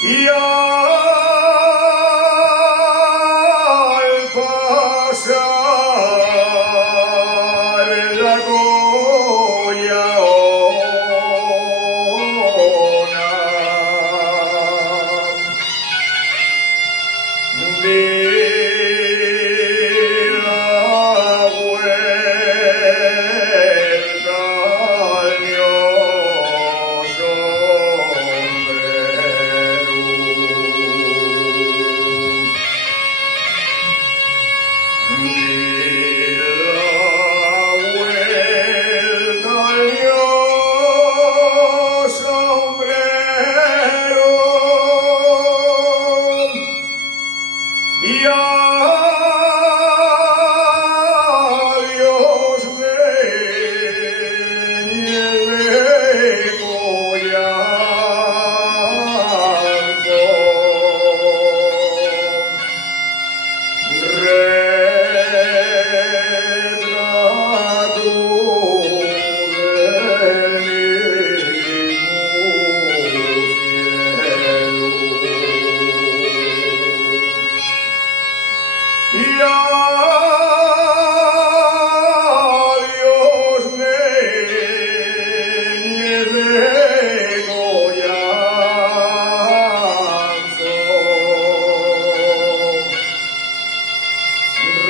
Y al pasar la Goyaona de la vuelta al y adiós ven y el degollazo retrato del mismo cielo. Y adiós niñez de Goyanzo,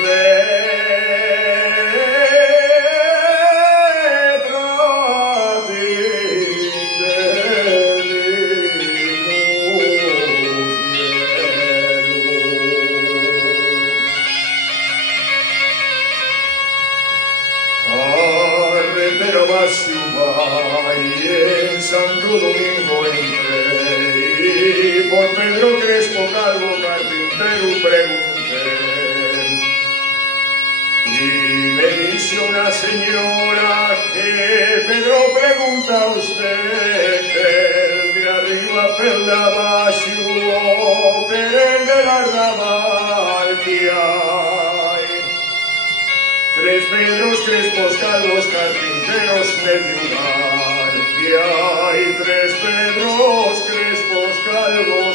retratín del mismo cielo. Carretera va y en Santo Domingo entré y por Pedro Crespo Calvo carpintero pregunté y me dice una señora que Pedro pregunta a usted que el de arriba per la baixo per el de la rabal que hay. Tres Pedros Crespos Calvos carpinteros medio lugar que hay. Tres Pedros Crespos Calvos